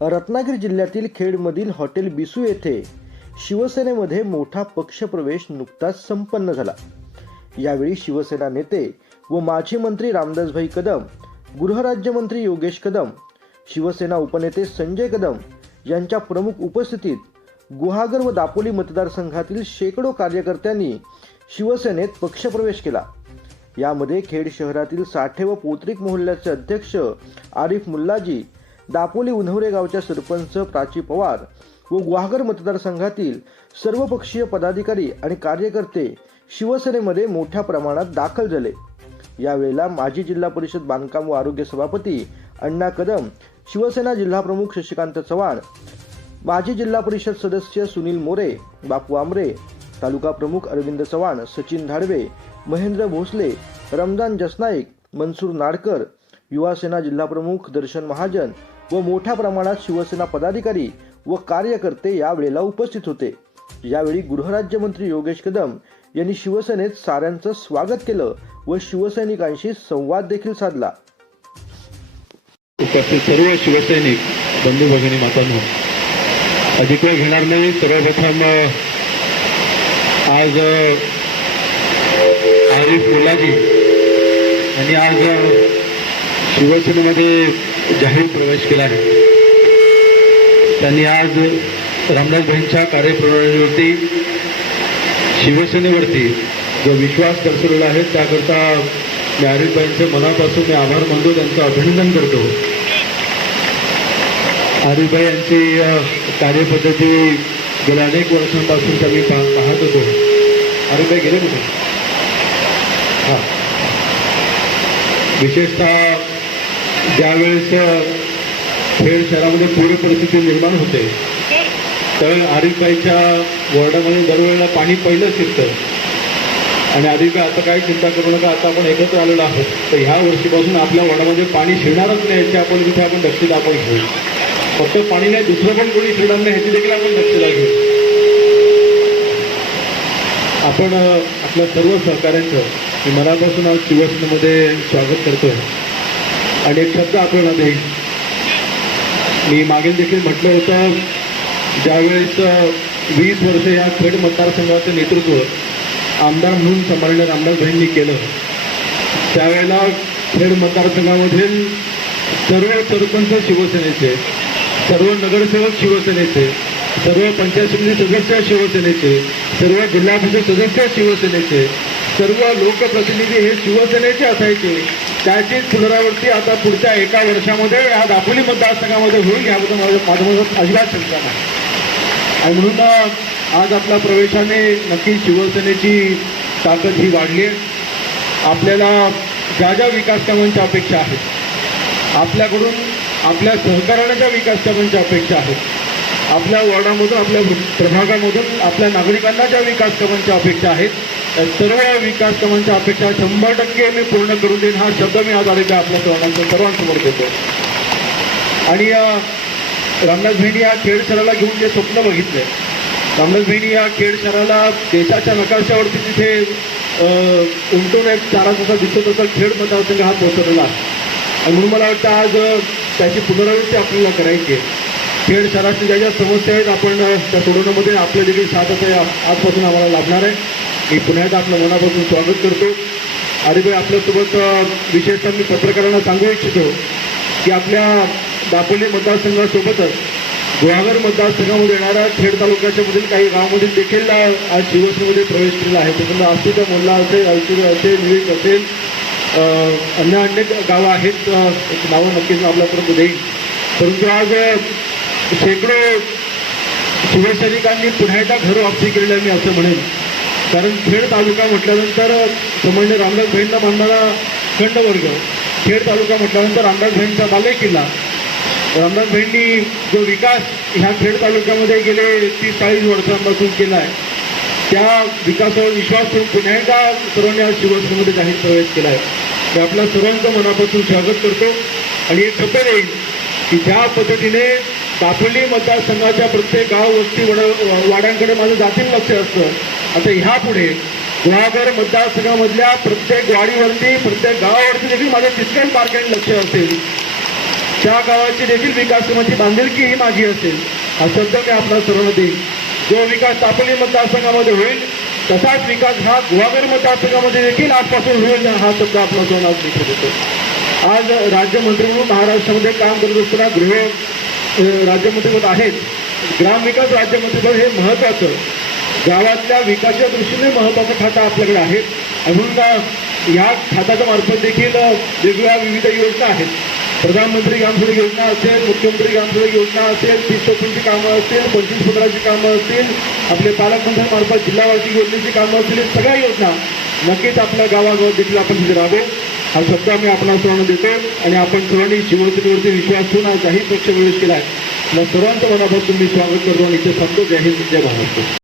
रत्नागिरी जिल्ह्यातील खेडमधील हॉटेल बिसू येथे शिवसेनेमध्ये मोठा पक्षप्रवेश नुकताच संपन्न झाला. यावेळी शिवसेना नेते व माजी मंत्री रामदासभाई कदम गृहराज्यमंत्री योगेश कदम शिवसेना उपनेते संजय कदम यांच्या प्रमुख उपस्थितीत गुहागर व दापोली मतदारसंघातील शेकडो कार्यकर्त्यांनी शिवसेनेत पक्षप्रवेश केला. यामध्ये खेड शहरातील साठे व पोत्रिक मोहल्ल्याचे अध्यक्ष आरिफ मुल्लाजी दापोली उन्हवरे गावच्या सरपंच प्राची पवार व गुहागर मतदारसंघातील सर्वपक्षीय पदाधिकारी आणि कार्यकर्ते शिवसेनेमध्ये मोठ्या प्रमाणात दाखल झाले. यावेळेला माजी जिल्हा परिषद बांधकाम व आरोग्य सभापती अण्णा कदम शिवसेना जिल्हाप्रमुख शशिकांत चव्हाण माजी जिल्हा परिषद सदस्य सुनील मोरे बापू आमरे तालुका प्रमुख अरविंद चव्हाण सचिन धाडवे महेंद्र भोसले रमजान जसनाईक मनसूर नाडकर युवासेना जिल्हाप्रमुख दर्शन महाजन व मोठ्या प्रमाणात शिवसेना पदाधिकारी व कार्यकर्ते यावेळेला उपस्थित होते. यावेळी गृहराज्यमंत्री योगेश कदम यांनी शिवसेनेत साऱ्यांचं स्वागत केलं व शिवसैनिकांशी संवाद देखील साधला. उपस्थित सर्व शिवसैनिक बंधू भगिनी मातांनो. अधिक वेळ घेणार नाही सर्वप्रथम आज आरिफ मुलाजी आणि आज शिवसेनेमध्ये जाहीर प्रवेश केला आहे. त्यांनी आज रामदासभाईंच्या कार्यप्रणालीवरती शिवसेनेवरती जो विश्वास दर्शवलेला आहे त्याकरता मी आरिफबाईंचे मनापासून मी आभार मानतो त्यांचं अभिनंदन करतो. आरिफबाई यांची कार्यपद्धती गेल्या अनेक वर्षांपासून मी पा पाहत होतो. आरिफबाई गेले कुठे? हां. विशेषतः ज्यावेळेस खेड शहरामध्ये पूर परिस्थिती निर्माण होते तर आरिफबाईच्या वॉर्डामध्ये दरवेळेला पाणी पहिलं शिरतं. आणि आधी आता काय चिंता करू नका आता आपण एकत्र आलेलो आहोत. तर ह्या वर्षीपासून आपल्या वडामध्ये पाणी शिरणारच नाही याची आपण तिथे आपण दक्षता आपण घेऊ. फक्त पाणी नाही दुसरं पण कोणी शिरणार नाही ह्याची देखील आपण दक्षता घेऊ. आपण आपल्या सर्व सहकाऱ्यांचं मनापासून आज शिवसेनेमध्ये स्वागत करतोय. आणि एक शब्द आपल्याला देईन मी मागील देखील म्हटलं होतं ज्यावेळेस वीस वर्ष या खेड मतदारसंघाचं नेतृत्व आमदार म्हणून सांभाळणे रामदासभाईंनी केलं त्यावेळेला खेड मतदारसंघामधील सर्व सरपंच शिवसेनेचे सर्व नगरसेवक शिवसेनेचे सर्व पंचायत समिती सदस्य शिवसेनेचे सर्व जिल्हा परिषद सदस्य शिवसेनेचे सर्व लोकप्रतिनिधी हे शिवसेनेचे असायचे. त्याची पुनरावृत्ती आता पुढच्या एका वर्षामध्ये या दापोली मतदारसंघामध्ये होईल याबद्दल माझं माझं मत अजिबात शंका नाही. आणि म्हणून आज आपल्या प्रवेशाने नक्की शिवसेनेची ताकद ही वाढली आहे. आपल्याला ज्या ज्या विकास कामांच्या अपेक्षा आहेत आपल्याकडून आपल्या सहकाराण्याच्या ज्या विकास कामांच्या अपेक्षा आहेत आपल्या वॉर्डामधून आपल्या प्रभागामधून आपल्या नागरिकांना ज्या विकास कामांच्या अपेक्षा आहेत सर्व विकास कामांच्या अपेक्षा शंभर टक्के मी पूर्ण करून देईन. हा शब्द मी आज आलेल्या आपल्या सर्वांच्या सर्वांसमोर देतो. आणि रामदास भेंडी या खेड शहराला घेऊन जे स्वप्न बघितले. रामदास भेंडी या खेड शहराला देशाच्या नकाशावरती तिथे उमटून एक चारा जसा दिसत असा खेड मतदारसंघ हा पोहोचवलेला आणि म्हणून मला वाटतं आज त्याची पुनरावृत्ती आपल्याला करायची आहे. खेड शहरातील ज्या ज्या समस्या आहेत आपण त्या सोडवण्यामध्ये आपलं देखील साथ आता आजपासून आम्हाला लाभणार आहे. मी पुन्हा एकदा आपलं मनापासून स्वागत करतो. आरिबाई आपल्यासोबत विशेषतः मी पत्रकारांना सांगू इच्छितो की आपल्या दापोली मतदारसंघासोबतच गुहागर मतदारसंघामध्ये येणाऱ्या खेड तालुक्याच्या मधील काही गावामधील देखील आज शिवसेनेमध्ये प्रवेश केलेला आहे. त्याच्यामध्ये आस्तिका मोल्ला असेल अळसुरे असेल निळीक असेल अन्य अन्य अनेक गावं आहेत. एक नावं नक्कीच आपल्यापर्यंत देईन. परंतु आज शेकडो शिवसैनिकांनी पुन्हा एकदा घर वापसी केलेली आहे मी असं म्हणेन. कारण खेड तालुका म्हटल्यानंतर सामान्य रामदास भेंडला बांधणारा खंडवर्ग खेड तालुका म्हटल्यानंतर रामदास भाईंचा बाले किल्ला रामदास भाईंनी जो विकास ह्या खेड तालुक्यामध्ये गेले तीस चाळीस वर्षांपासून केला आहे त्या विकासावर विश्वास ठेवून पुन्हा एकदा सर्वांनी आज शिवसेनेमध्ये जाहीर प्रवेश केला आहे. मी आपल्या सर्वांचं मनापासून स्वागत करतो. आणि एक शब्द येईल की ज्या पद्धतीने दापोली मतदारसंघाच्या प्रत्येक गाव वस्ती वड वाड्यांकडे माझं जातीन लक्ष असतं. आता ह्यापुढे गुहागर मतदारसंघामधल्या प्रत्येक वाडीवरती प्रत्येक गावावरती देखील माझं तितकंच बारकाईने लक्ष असेल. त्या गावाची देखील विकासाची बांधिलकी ही माझी असेल. हा शब्द मी आपल्या सर्वांना जो विकास तापली मतदारसंघामध्ये होईल तसाच विकास हा गुहागर मतदारसंघामध्ये देखील आजपासून होईल हा शब्द आपला सर्वांना आज मी देतो आज राज्यमंत्री म्हणून महाराष्ट्रामध्ये काम करत असताना गृह राज्यमंत्रीपद आहेत. ग्रामविकास राज्यमंत्रीपद हे महत्त्वाचं. गावातल्या विकासाच्या दृष्टीने महत्त्वाचं खातं आपल्याकडे आहे. म्हणून या खात्याच्या मार्फत देखील वेगवेगळ्या विविध योजना आहेत. प्रधानमंत्री ग्रामसडक योजना असेल मुख्यमंत्री ग्रामसडक योजना असेल तीस चौपन्नची कामं असतील पंचवीस पंधराची कामं असतील आपले पालकमंत्र्यांमार्फत जिल्हा वार्षिक योजनेची कामं असतील सगळ्या योजना नक्कीच आपल्या गावागावात देखील आपण तिथे हा शब्द मी आपला सर्वांना देतो आणि आपण सर्वांनी शिवसेनेवरती विश्वास ठेवून हा जाहीर पक्ष प्रवेश केला आहे मग सर्वांचं मनापासून मी स्वागत करतो आणि इथे सांगतो जय हिंद जय महाराष्ट्र.